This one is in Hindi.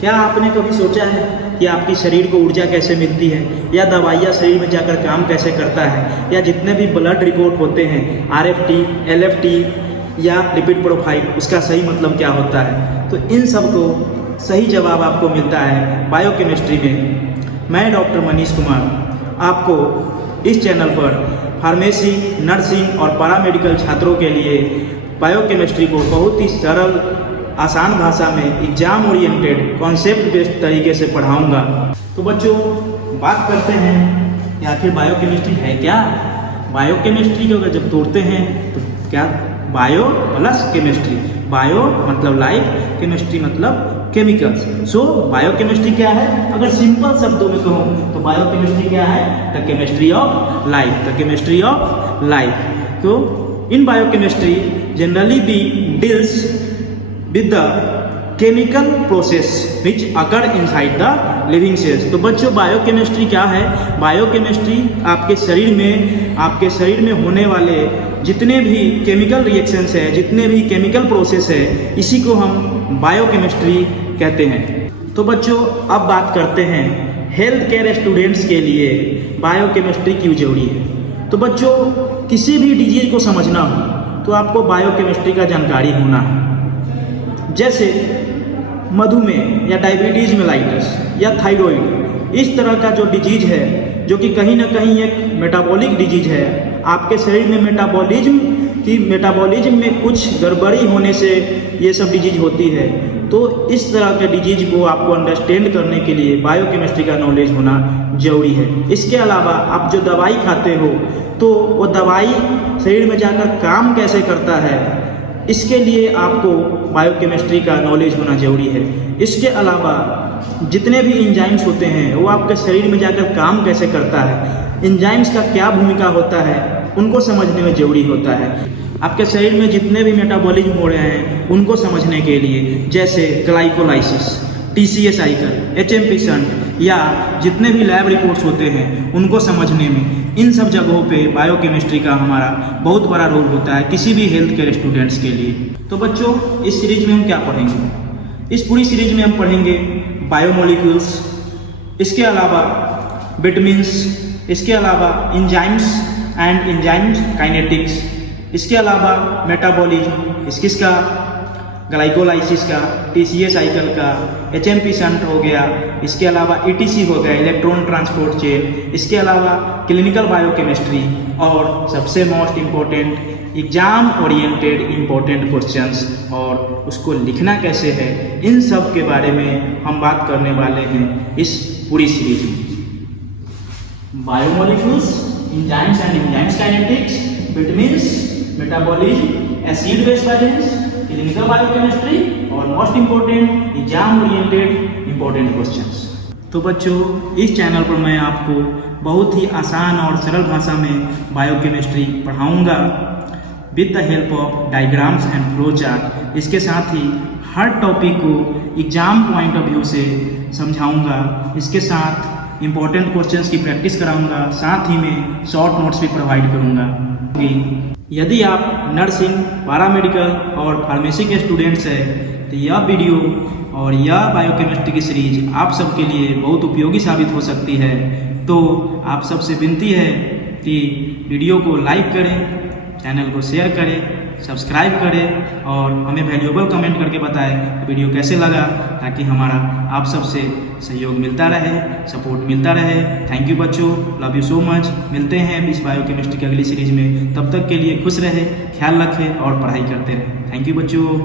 क्या आपने कभी सोचा है कि आपकी शरीर को ऊर्जा कैसे मिलती है, या दवाइयाँ शरीर में जाकर काम कैसे करता है, या जितने भी ब्लड रिपोर्ट होते हैं RFT, LFT या लिपिड प्रोफाइल, उसका सही मतलब क्या होता है? तो इन सब को सही जवाब आपको मिलता है बायोकेमिस्ट्री में। मैं डॉक्टर मनीष कुमार आपको इस चैनल पर फार्मेसी, नर्सिंग और पैरामेडिकल छात्रों के लिए बायोकेमिस्ट्री को बहुत ही सरल, आसान भाषा में, एग्जाम ओरिएंटेड, कॉन्सेप्ट बेस्ड तरीके से पढ़ाऊंगा। तो बच्चों, बात करते हैं कि आखिर बायोकेमिस्ट्री है क्या। बायोकेमिस्ट्री को अगर जब तोड़ते हैं तो क्या, बायो प्लस केमिस्ट्री, बायो मतलब लाइफ, केमिस्ट्री मतलब केमिकल्स। सो बायोकेमिस्ट्री क्या है? अगर सिंपल शब्दों में कहूँ तो बायोकेमिस्ट्री क्या है? The chemistry of life, the chemistry of life. तो in biochemistry generally we deals with the chemical process which occur inside the living cells। तो बच्चों, बायोकेमिस्ट्री क्या है? बायोकेमिस्ट्री आपके शरीर में होने वाले जितने भी केमिकल रिएक्शंस है, जितने भी केमिकल प्रोसेस है, इसी को हम बायोकेमिस्ट्री कहते हैं। तो बच्चों, अब बात करते हैं हेल्थ केयर स्टूडेंट्स के लिए बायोकेमिस्ट्री क्यों जरूरी है। तो बच्चों, किसी भी डिजीज को समझना हो तो आपको बायोकेमिस्ट्री का जानकारी होना है। जैसे मधुमेह या डायबिटीज मेलाइटस या थायराइड, इस तरह का जो डिजीज है, जो कि कहीं ना कहीं एक मेटाबॉलिक डिजीज है, आपके शरीर में मेटाबॉलिज्म में कुछ गड़बड़ी होने से ये सब डिजीज होती है। तो इस तरह के डिजीज को आपको अंडरस्टैंड करने के लिए बायोकेमिस्ट्री का नॉलेज होना जरूरी है। इसके अलावा आप जो दवाई खाते हो तो वो दवाई शरीर में जाकर काम कैसे करता है, इसके लिए आपको बायोकेमिस्ट्री का नॉलेज होना जरूरी है। इसके अलावा जितने भी एंजाइम्स होते हैं वो आपके शरीर में जाकर काम कैसे करता है, एंजाइम्स का क्या भूमिका होता है, उनको समझने में जरूरी होता है। आपके शरीर में जितने भी मेटाबॉलिज्म हो रहे हैं उनको समझने के लिए, जैसे glycolysis, TCA cycle, HMP shunt या जितने भी लैब रिपोर्ट्स होते हैं उनको समझने में, इन सब जगहों पे बायोकेमिस्ट्री का हमारा बहुत बड़ा रोल होता है किसी भी हेल्थ केयर स्टूडेंट्स के लिए। तो बच्चों, इस सीरीज में हम क्या पढ़ेंगे? इस पूरी सीरीज में हम पढ़ेंगे बायोमोलिक्यूल्स, इसके अलावा विटामिन्स, इसके अलावा एंजाइम्स एंड एंजाइम्स काइनेटिक्स, इसके अलावा मेटाबॉलिज्म, इसका ग्लाइकोलाइसिस का, TCA साइकिल का, HMP शंट हो गया, इसके अलावा ETC हो गया, इलेक्ट्रॉन ट्रांसपोर्ट चेन, इसके अलावा क्लिनिकल बायोकेमिस्ट्री, और सबसे most important exam oriented important questions और उसको लिखना कैसे है, इन सब के बारे में हम बात करने वाले हैं इस पूरी सीरीज में। Biomolecules, enzymes and enzymes kinetics, vitamins, metabolism, acid base balance, clinical biochemistry और most important exam oriented important questions. तो बच्चों, इस चैनल पर मैं आपको बहुत ही आसान और सरल भाषा में बायोकेमिस्ट्री पढ़ाऊंगा with the help of diagrams and flow chart. इसके साथ ही हर टॉपिक को एग्जाम पॉइंट ऑफ व्यू से समझाऊंगा, इसके साथ इम्पोर्टेंट क्वेश्चंस की प्रैक्टिस कराऊंगा, साथ ही में शॉर्ट नोट्स भी प्रोवाइड करूंगा। यदि आप नर्सिंग, पैरामेडिकल और फार्मेसी के स्टूडेंट्स हैं तो यह वीडियो और यह बायोकेमिस्ट्री की सीरीज आप सबके लिए बहुत उपयोगी साबित हो सकती है। तो आप सबसे विनती है कि वीडियो को लाइक करें, चैनल को शेयर करें, सब्सक्राइब करें और हमें वैल्यूएबल कमेंट करके बताएं वीडियो कैसे लगा, ताकि हमारा आप सबसे सहयोग मिलता रहे, सपोर्ट मिलता रहे। थैंक यू बच्चों, लव यू सो मच। मिलते हैं इस बायोकेमिस्ट्री की अगली सीरीज में। तब तक के लिए खुश रहे, ख्याल रखें और पढ़ाई करते रहें। थैंक यू बच्चों।